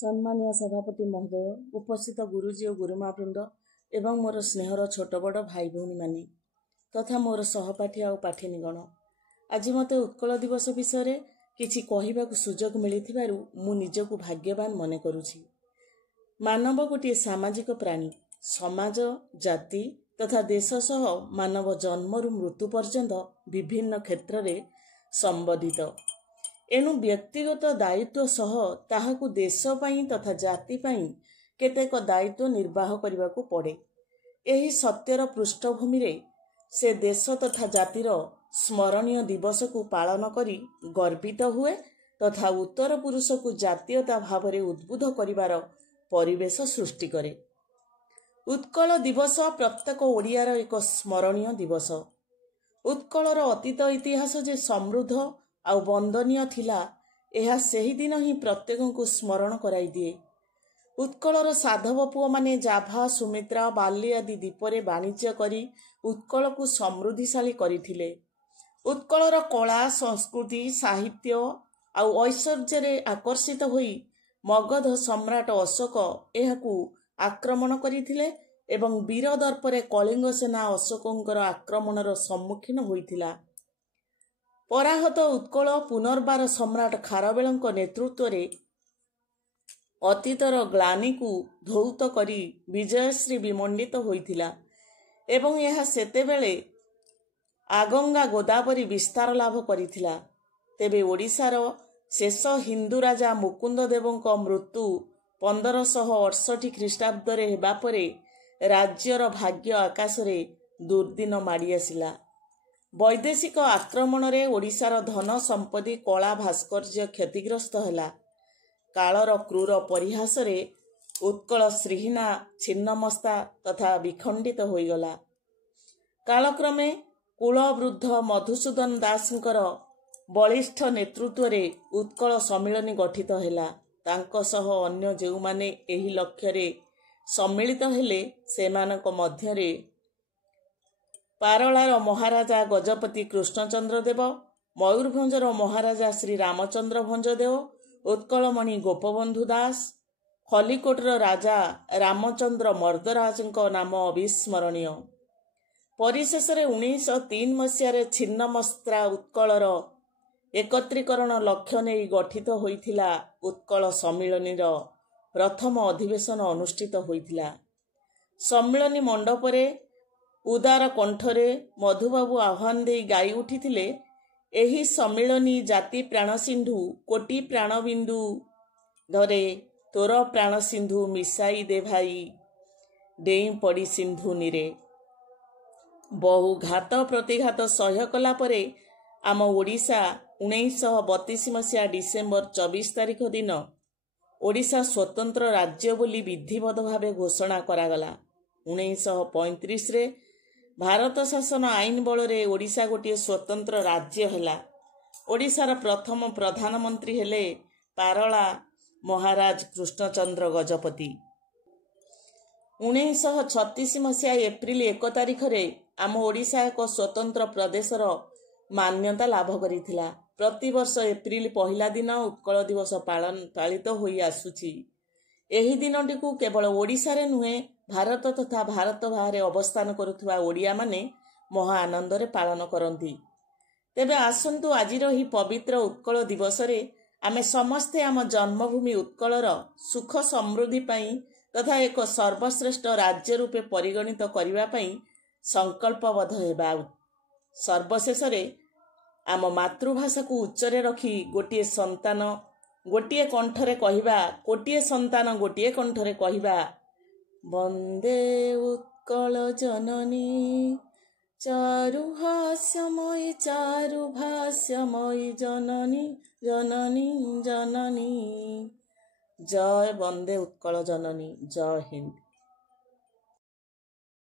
सम्मानीय सभापति महोदय, उपस्थित गुरुजी और गुरुमावृंद एवं मोर स्नेहर छोट बड़ भाई भौणी माने तथा मोर सहपाठी आ पाठिनीगण, आज मते उत्कल दिवस विषय किछि कहिबाकु सुजोग मिलिथिबारु मु निजकु भाग्यवान मने करुछि। मानव गोटे सामाजिक प्राणी। समाज, जाति तथा देश सह मानव जन्मरु मृत्यु पर्यंत विभिन्न क्षेत्र में संबंधित। एणु व्यक्तिगत दायित्व सह ताहाकु देश पई तथा जाति पई केतेक दायित्व निर्वाह करबाकू पड़े। एही सत्यर पृष्ठभूमि रे से देश तथा जातिर स्मरणीय दिवस को पालन करी गर्वित हुए तथा उत्तर पुरुष को जातीयता भाव में उद्बुद्ध करिवार परिवेश सृष्टि करे। उत्कल दिवस प्रत्येक ओडियार एक स्मरणीय दिवस। उत्कलर अतीत इतिहास जे समृद्ध आ वंदनीय थिला, एहा सेही दिन ही प्रत्येक को स्मरण कराई दिए। उत्कलर साधव पुओ माने जाभा, सुमित्रा, बाली आदि द्वीपरे वाणिज्य करी उत्कल को समृद्धिशाली करिथिले। उत्कलर कला, संस्कृति, साहित्य आ ऐश्वर्य आकर्षित होई मगध सम्राट अशोक एहाकू आक्रमण करिथिले एवं वीर दर्परे कलिंग सेना अशोकंकर आक्रमणर सम्मुखीन होइथिला। पराहत उत्कल पुनर्बार सम्राट खारवेलଙ୍କ नेतृत्वरे अतीतर ग्लानी को धौत करी विजयश्री विमंडित होइथिला एवं यह सेतेबेले आगंगा गोदावरी विस्तार लाभ करिथिला। तेबे ओडिशार शेष हिंदू राजा मुकुंद देवଙ୍କ मृत्यु 1568 ख्रीष्टाब्दरे हेबा परे राज्यर भाग्य आकाशरे दुर्दिन माड़ी आसिला। वैदेशिक आक्रमण रे ओडिशार धन संपत्ति, कला, भास्कर्य क्षतिग्रस्त हैला। कालर क्रूर परिहास रे उत्कल श्रीहीना, छिन्नमस्ता तथा विखंडित होइगला। कालक्रमे कुलवृद्ध मधुसूदन दासंकर बलिष्ठ नेतृत्व रे उत्कल सम्मिलन गठित हैला। तांको सह अन्य जेउमाने एही लक्ष्य रे सम्मिलित हेले सेमानक मध्य रे पारलार महाराजा गजपति कृष्णचंद्र देव, मयूरभंजर महाराजा श्री रामचंद्र भंजदेव, उत्कलमणि गोपबंधु दास, खलिकोटर राजा रामचंद्र मर्दराजଙ୍କ नाम अविस्मरणीय। परिशेष 1903 मसीह छिन्नमस्ता उत्कलर एकत्रीकरण लक्ष्य नहीं गठित होइथिला। उत्कल सम्मिलनीर प्रथम अधिवेशन अनुष्ठित होइथिला। सम्मिलनी मंडपरे उदार कंठरे मधुबाबू आह्वान दे गाई उठिथिले, एही सम्मिलनी जाति प्राण सिंधु कोटि प्राणबिंदु धरे तोर प्राण सिंधु मिसाई दे भाई डेई पड़ी सिंधु नीरे। बहु घात प्रतिघात सह्य कला परे आम ओडिशा 1932 मसीहा डिसेम्बर 24 तारिख दिन ओडिशा स्वतंत्र राज्य बोली विधिवत भावे घोषणा करागला। 1935 रे भारत शासन आईन बल रे ओडिशा गोटे स्वतंत्र राज्य हैला। ओडिशार प्रथम प्रधानमंत्री हेले पारला महाराज कृष्णचंद्र गजपति। 1936 मसीहा एप्रिल 1 तारिख रे आम ओडिशा एक स्वतंत्र प्रदेशर मान्यता लाभ करिथिला। प्रतिवर्ष एप्रिल 1 दिन उत्कल दिवस पालित होई आसुछि। एही दिनटी को केवल ओडिशा रे नुहे भारत तथा भारत बाहर अवस्थान करुवा ओडिया माने महा आनंद रे पालन करती। तेबे आसंतु आजिर ही पवित्र उत्कल दिवस रे आमे समस्ते आम जन्मभूमि उत्कलर सुख समृद्धि पाई तथा एक सर्वश्रेष्ठ राज्य रूपे परिगणित करिवा पाई संकल्पबद्ध हेबा। सर्वशेष रे आम मातृभाषा को उच्चरे रखी गोटिए संतान गोटिए कंठरे कहिबा, कोटिए संतान गोटिए कंठरे कहिबा, वंदे उत्कल जननी चारुहास्यमयी जननी जननी जननी। जय वंदे उत्कल जननी। जय हिंद।